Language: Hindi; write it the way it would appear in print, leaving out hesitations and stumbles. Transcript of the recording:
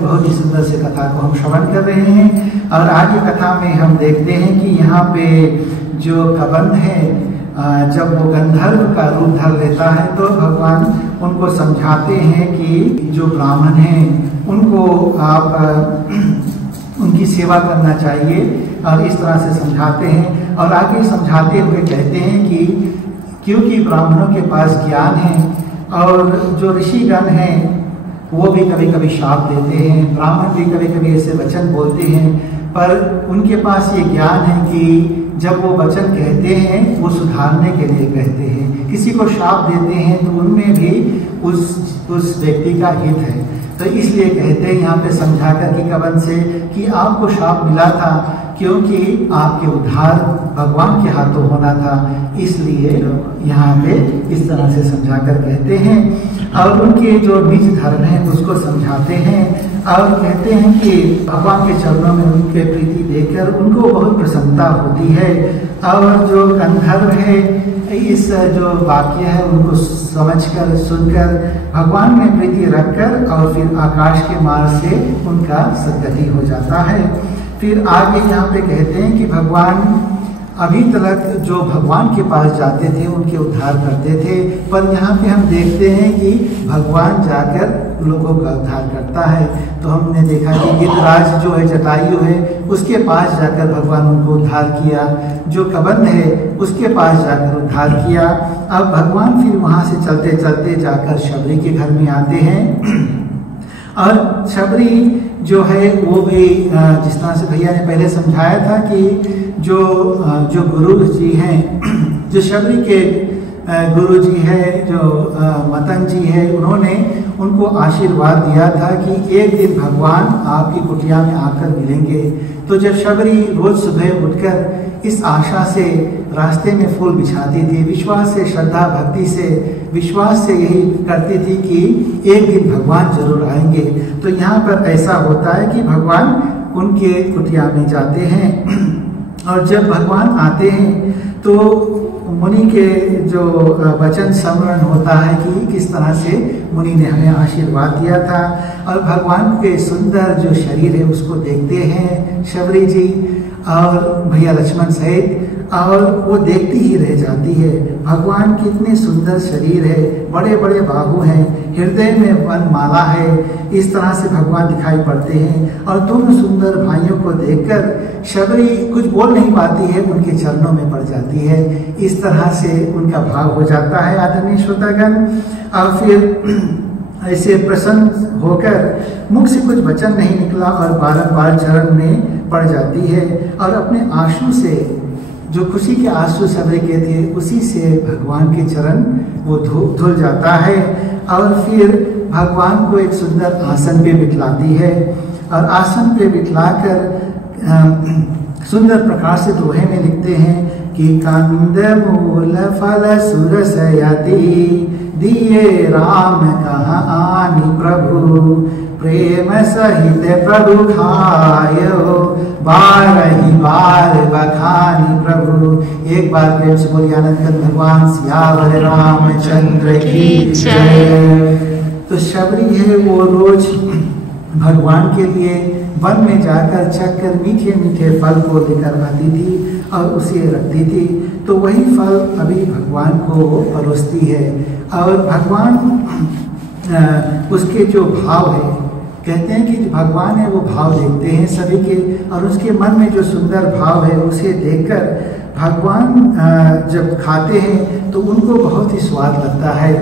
बहुत ही सुंदर से कथा को हम श्रवण कर रहे हैं। और आगे कथा में हम देखते हैं कि यहाँ पे जो कबंध है, जब वो गंधर्व का रूप धर लेता है तो भगवान उनको समझाते हैं कि जो ब्राह्मण हैं उनको आप उनकी सेवा करना चाहिए, और इस तरह से समझाते हैं। और आगे समझाते हुए कहते हैं कि क्योंकि ब्राह्मणों के पास ज्ञान है और जो ऋषिगण हैं वो भी कभी कभी शाप देते हैं, ब्राह्मण भी कभी कभी ऐसे वचन बोलते हैं, पर उनके पास ये ज्ञान है कि जब वो वचन कहते हैं वो सुधारने के लिए कहते हैं। किसी को शाप देते हैं तो उनमें भी उस व्यक्ति का हित है। तो इसलिए कहते हैं यहाँ पे समझाकर कि कबंध से कि आपको शाप मिला था क्योंकि आपके उद्धार भगवान के हाथों होना था, इसलिए यहाँ पे इस तरह से समझाकर कहते हैं। और उनके जो निज धर्म है उसको समझाते हैं और कहते हैं कि भगवान के चरणों में उनके प्रीति देखकर उनको बहुत प्रसन्नता होती है। और जो गंधर्व है इस जो वाक्य है उनको समझकर सुनकर भगवान में प्रीति रखकर और फिर आकाश के मार्ग से उनका सद्गति हो जाता है। फिर आगे यहाँ पे कहते हैं कि भगवान अभी तक जो भगवान के पास जाते थे उनके उद्धार करते थे, पर यहाँ पे हम देखते हैं कि भगवान जाकर लोगों का उद्धार करता है। तो हमने देखा कि गिरिराज जो है जटायु है उसके पास जाकर भगवान उनको उद्धार किया, जो कबंध है उसके पास जाकर उद्धार किया। अब भगवान फिर वहाँ से चलते चलते जाकर शबरी के घर में आते हैं। और शबरी जो है वो भी जिस तरह से भैया ने पहले समझाया था कि जो गुरु जी हैं, जो शबरी के गुरु जी है, जो मतंग जी है, उन्होंने उनको आशीर्वाद दिया था कि एक दिन भगवान आपकी कुटिया में आकर मिलेंगे। तो जब शबरी रोज सुबह उठकर इस आशा से रास्ते में फूल बिछाती थी, विश्वास से, श्रद्धा भक्ति से, विश्वास से यही करती थी कि एक दिन भगवान जरूर आएंगे। तो यहाँ पर ऐसा होता है कि भगवान उनके कुटिया में जाते हैं और जब भगवान आते हैं तो मुनि के जो वचन स्मरण होता है कि किस तरह से मुनि ने हमें आशीर्वाद दिया था। और भगवान के सुंदर जो शरीर है उसको देखते हैं शबरी जी और भैया लक्ष्मण सहित, और वो देखती ही रह जाती है। भगवान कितने सुंदर शरीर है, बड़े बड़े बाहु हैं, हृदय में वनमाला है, इस तरह से भगवान दिखाई पड़ते हैं। और दोनों सुंदर भाइयों को देखकर शबरी कुछ बोल नहीं पाती है, उनके चरणों में पड़ जाती है। इस तरह से उनका भाव हो जाता है आदरणीय श्रोतागण। और फिर ऐसे प्रसन्न होकर मुख से कुछ वचन नहीं निकला और बारंबार चरण में पड़ जाती है। और अपने आंसू से, जो खुशी के आंसू शबरी के थे, उसी से भगवान के चरण वो धुल जाता है। और फिर भगवान को एक सुंदर आसन पे बिठलाती है और आसन पे बिठलाकर सुंदर प्रकार से दोहे में लिखते हैं कि कंद मूल फल सुरसयति दिए राम कहाँ आनी प्रभु, प्रेम सहित प्रभु खायो बारही बार बखानी प्रभु। एक बार प्रेम से बोलिए आनंद कंद भगवान सियावर रामचंद्र की जय। तो शबरी है वो रोज भगवान के लिए वन में जाकर चक्कर मीठे मीठे फल को लेकर आती थी और उसे रखती थी। तो वही फल अभी भगवान को परोसती है। और भगवान उसके जो भाव है, कहते हैं कि भगवान है वो भाव देखते हैं सभी के, और उसके मन में जो सुंदर भाव है उसे देखकर भगवान जब खाते हैं तो उनको बहुत ही स्वाद लगता है।